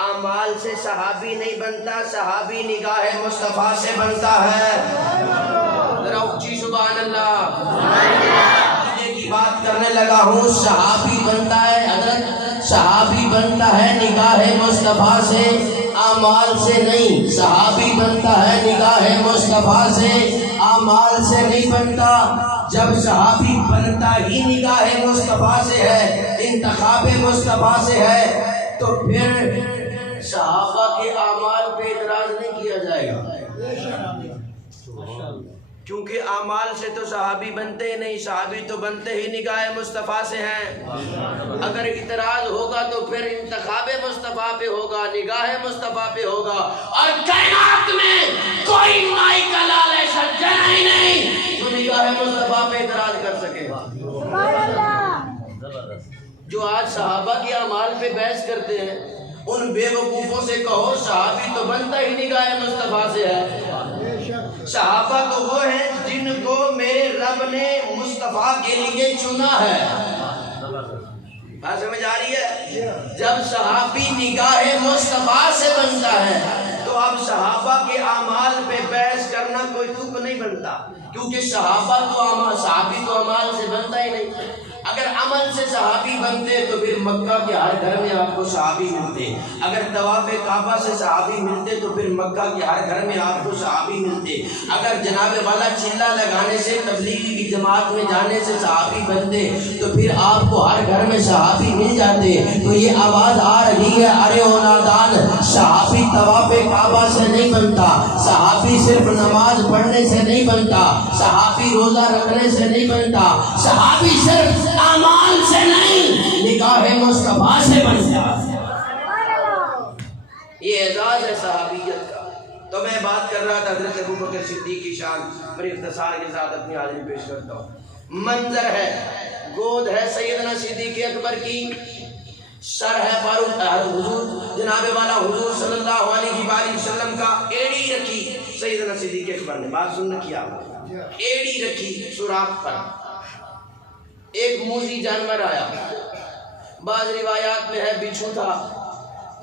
اعمال سے صحابی نہیں بنتا صحابی نگاہ مصطفیٰ سے بنتا ہے ذرا اونچی سبحان اللہ کی بات کرنے لگا ہوں صحابی بنتا ہے حضرت صحابی بنتا ہے نگاہ مصطفیٰ سے اعمال سے نہیں صحابی بنتا ہے نگاہ مصطفیٰ سے اعمال سے نہیں بنتا جب صحابی بنتا ہی نگاہ مصطفیٰ سے ہے انتخاب مصطفیٰ سے ہے تو پھر صحابہ کے اعمال پہ اعتراض نہیں کیا جائے گا کیونکہ اعمال سے تو صحابی بنتے ہی نہیں صحابی تو بنتے ہی نگاہ مصطفیٰ سے ہیں اگر اعتراض ہوگا تو پھر انتخاب مصطفیٰ پہ ہوگا نگاہ مصطفیٰ پہ ہوگا اور کائنات میں کوئی مائی کا لال ایسا جنا ہی نہیں جو نگاہ مصطفیٰ پہ اعتراض کر سکے جو آج صحابہ کے اعمال پہ بحث کرتے ہیں ان بے وقوفوں سے کہو صحابی تو بنتا ہی نگاہ مصطفیٰ سے ہے صحابہ تو وہ ہیں جن کو میرے رب نے مصطفیٰ کے لیے چنا ہے بات سمجھ آ رہی ہے جب صحابی نگاہ مصطفیٰ سے بنتا ہے تو اب صحابہ کے اعمال پہ بحث کرنا کوئی تک نہیں بنتا کیونکہ صحابی تو اعمال سے بنتا ہی نہیں اگر عمل سے صحابی بنتے تو پھر مکہ کے ہر گھر میں آپ کو صحابی ملتے اگر طواف کعبہ سے صحابی ملتے تو پھر مکہ کے ہر گھر میں آپ کو صحابی ملتے اگر جناب والا چلہ لگانے سے تبلیغی کی جماعت میں جانے سے صحابی بنتے تو پھر آپ کو ہر گھر میں صحابی مل جاتے تو یہ آواز آ رہی ہے ارے او نادان صحابی طواف کعبہ سے نہیں بنتا صحابی صرف نماز پڑھنے سے نہیں بنتا صحابی روزہ رکھنے سے نہیں بنتا صحابی صرف اعمال سے نہیں نگاہ مصطفیٰ سے بنتا یہ اعزاز ہے صحابیت کا تو میں بات کر رہا تھا حضرت ابوبکر صدیق کی شان پر اختصار کے ساتھ اپنی حاضری پیش کرتا ہوں منظر ہے گود ہے سیدنا صدیق اکبر کی سر ہے فاروق حضور جناب والا حضور صلی اللہ علیہ وآلہ وسلم کا ایڑی رکھی سیدنا صدیق اکبر نے بات سن رکھی آپ ایڑی رکھی سوراخ پر ایک موذی جانور آیا بعض روایات میں ہے بچھو تھا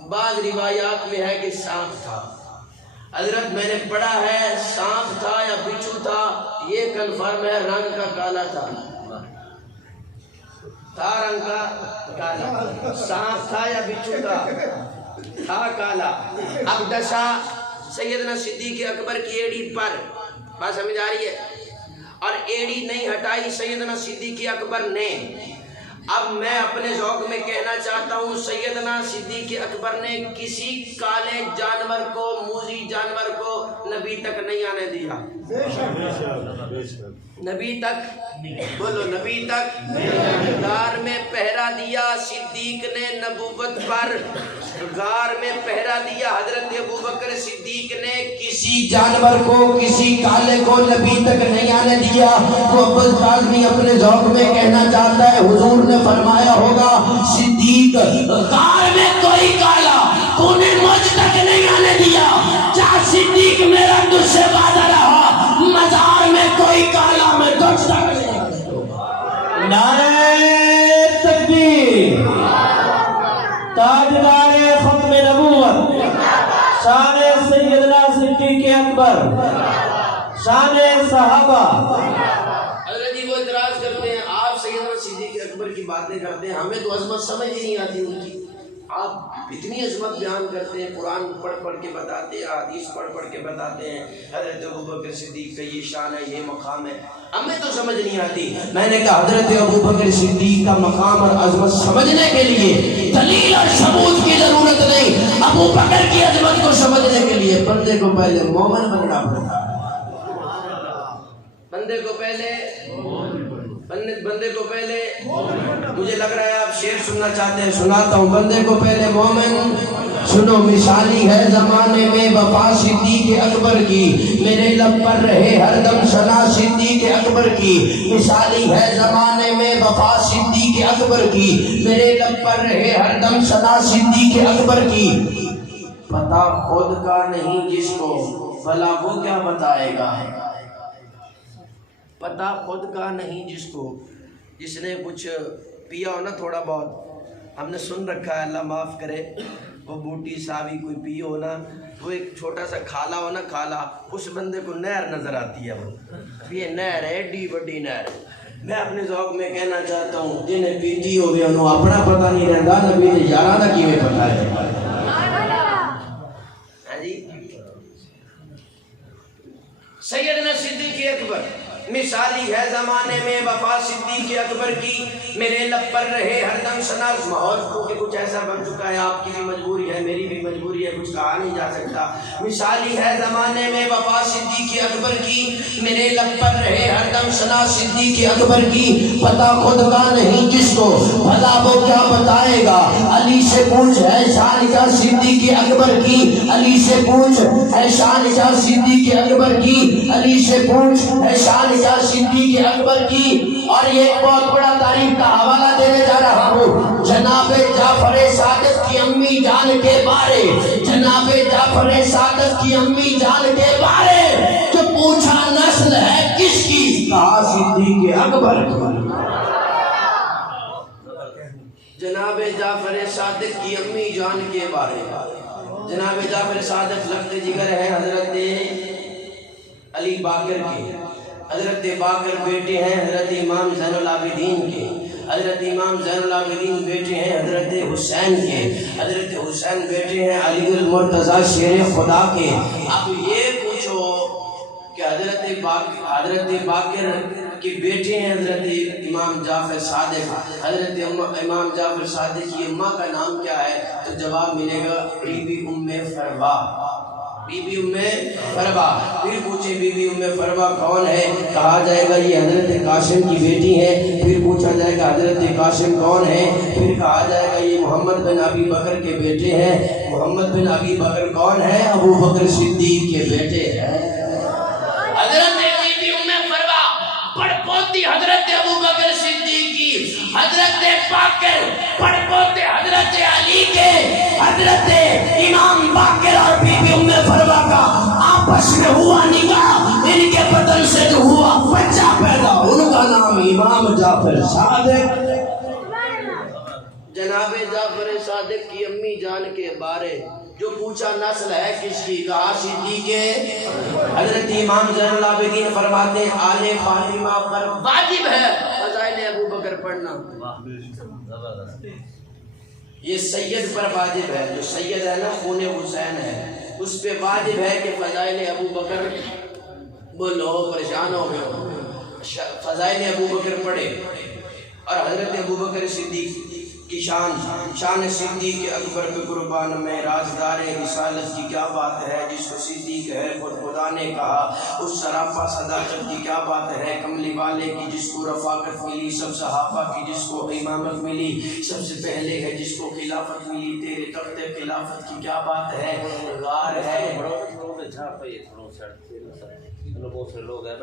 بعض روایات میں ہے کہ سانپ تھا حضرت میں نے پڑھا ہے سانپ تھا یا بچھو تھا یہ کنفرم ہے رنگ کا کالا تھا رنگ کا کالا سانپ تھا یا بچھو تھا کالا اب ڈسا سیدنا صدیق اکبر کی ایڑی پر بات سمجھ آ رہی ہے اور ایڑی نہیں ہٹائی سیدنا صدیق اکبر نے اب میں اپنے ذوق میں کہنا چاہتا ہوں سیدنا صدیق اکبر نے کسی کالے جانور کو موذی جانور کو نہ نبی تک نہیں آنے دیا، نبی تک، بولو نبی تک غار میں پہرا دیا صدیق نے نبوت پر، غار میں پہرا دیا حضرت ابوبکر صدیق نے، کسی جانور کو کسی کالے کو نبی تک نہیں آنے دیا۔ وہ عباس کاظمی اپنے ذوق میں کہنا چاہتا ہے، حضور نے فرمایا ہوگا صدیق غار میں کوئی کالا تو نے مجھ تک نہیں آنے دیا، جا صدیق میرا تجھ سے وعدہ رہا، مزار میں کوئی کالا میں تجھ تک نہیں آنے دوں۔ نعرہ تکبیر، تاجدار ختم نبوت، شان سیدنا صدیق اکبر، شان صحابہ۔ حضرت جی وہ اعتراض کرتے ہیں، آپ سیدنا صدیق اکبر کی باتیں کرتے ہیں، ہمیں تو عظمت سمجھ ہی نہیں آتی ان کی، آپ اتنی عظمت بیان کرتے ہیں، قرآن پڑھ پڑھ کے بتاتے ہیں، حدیث پڑھ پڑھ کے بتاتے ہیں، حضرت ابوبکر صدیق کا یہ شان ہے، یہ مقام ہے، ہمیں تو سمجھ نہیں آتی۔ میں نے کہا حضرت ابوبکر صدیق کا مقام اور عظمت سمجھنے کے لیے دلیل اور ثبوت کی ضرورت نہیں، ابوبکر کی عظمت کو سمجھنے کے لیے بندے کو پہلے مومن بننا پڑتا ہے، بندے کو پہلے مجھے لگ رہا ہے آپ شعر سننا چاہتے ہیں، سناتا ہوں۔ بندے کو پہلے مومن، سنو مثالی ہے زمانے میں وفا صدیق اکبر کی، میرے لب پر رہے ہر دم ثنا صدیق اکبر کی، مثالی ہے زمانے میں وفا صدیق اکبر کی، میرے لب پر رہے ہر دم ثنا صدیق اکبر کی، پتہ خود کا نہیں جس کو بھلا وہ کیا بتائے گا، پتہ خود کا نہیں جس کو، جس نے کچھ پیا ہو نا تھوڑا بہت، ہم نے سن رکھا ہے، اللہ معاف کرے، وہ بوٹی صاحبی کوئی پی ہو نا، وہ ایک چھوٹا سا کھالا ہو نا، کھالا، اس بندے کو نہر نظر آتی ہے، وہ یہ نہر ہے، ایڈی بڑی نہر۔ میں اپنے ذوق میں کہنا چاہتا ہوں، جنہیں پیتی ہو گیا انہوں اپنا پتہ نہیں رہتا، نبی نے یارہ دا کیویں پتہ ہے۔ سیدنا صدیق اکبر، مثالی ہے زمانے میں وفا صدیق اکبر کی، میرے لب پر رہے ہر دم ثنا، ماحول کیونکہ کچھ ایسا بن چکا ہے، آپ کی بھی مجبوری ہے، میری بھی مجبوری ہے، کچھ کہا نہیں جا سکتا۔ مثالی ہے زمانے میں وفا صدیق اکبر کی، میرے لب پر رہے ہر دم ثنا صدیق اکبر کی، پتہ خود کا نہیں جس کو بھلا وہ کیا بتائے گا، علی سے پوچھ ہے شان کیا صدیق اکبر کی، علی سے پوچھ ہے شان کیا صدیق اکبر کی، علی سے پوچھ ہے شان کیا صدیق اکبر کی۔ اور یہ ایک بہت بڑا تاریخ کا حوالہ دینے جا رہا ہوں، جناب جعفر صادق کی امی جان کے بارے، جناب جعفر صادق کی امی جان کے بارے، جو پوچھا نسل ہے کس کی، کہا صدیق اکبر کی۔ جناب جعفر صادق کی امی جان کے بارے، جناب جعفر صادق لخت جگر ہے حضرت علی باقر کے، حضرت باقر بیٹے ہیں حضرت امام زین العابدین کے، حضرت امام زین العابدین بیٹے ہیں حضرت حسین کے، حضرت حسین بیٹے ہیں علی المرتضیٰ شیر خدا کے۔ اب یہ پوچھو کہ حضرت باقر کے بیٹے ہیں حضرت امام جعفر صادق، حضرت امام جعفر صادق کی اماں کا نام کیا ہے، تو جواب ملے گا بی بی ام فروا، بی بی ام فروا۔ پھر پوچھے بی بی ام فروا کون ہے، کہا جائے گا یہ حضرت قاسم کی بیٹی ہے۔ پھر پوچھا جائے گا حضرت قاسم کون ہے، پھر کہا جائے گا یہ محمد بن ابی بکر کے بیٹے ہیں۔ محمد بن ابی بکر کون ہے، ابو بکر صدیق کے بیٹے ہیں۔ حضرت بی بی ام فروا پڑپوتی حضرت ابو بکر صدیق کی، حضرت باقر پڑپوتے حضرت علی کے، حضرت امام باقر اور بی بی ام فروا کا آپس میں ہوا نکاح، ان کے بدن سے جو ہوا بچہ پیدا، ان کا نام امام جعفر صادق۔ جناب جعفر صادق کی امی جان کے بارے جو پوچھا نسل ہے کس کی، کہا صدیق حضرت امام زین العابدین فرماتے ہیں آل فاطمہ پر واجب ہے فضائل ابو بکر پڑھنا، یہ سید پر واجب ہے، جو سید ہے نا خون حسین ہے، اس پہ واجب ہے کہ فضائل ابو بکر بولو، پریشان ہو گئے، فضائل ابو بکر پڑھے۔ اور حضرت ابو بکر صدیق کی شان صدیق اکبر کے قربان میں رازدار رسالت کی کیا بات ہے، جس کو صدیق ہے خود خدا نے کہا، اس سراپا صداقت کی کیا بات ہے، کملی والے کی جس کو رفاقت ملی، سب صحابہ کی جس کو امامت ملی، سب سے پہلے ہے جس کو خلافت ملی، تیرے تخت خلافت کی کیا بات ہے، غار ہے بہت سے لوگ ہیں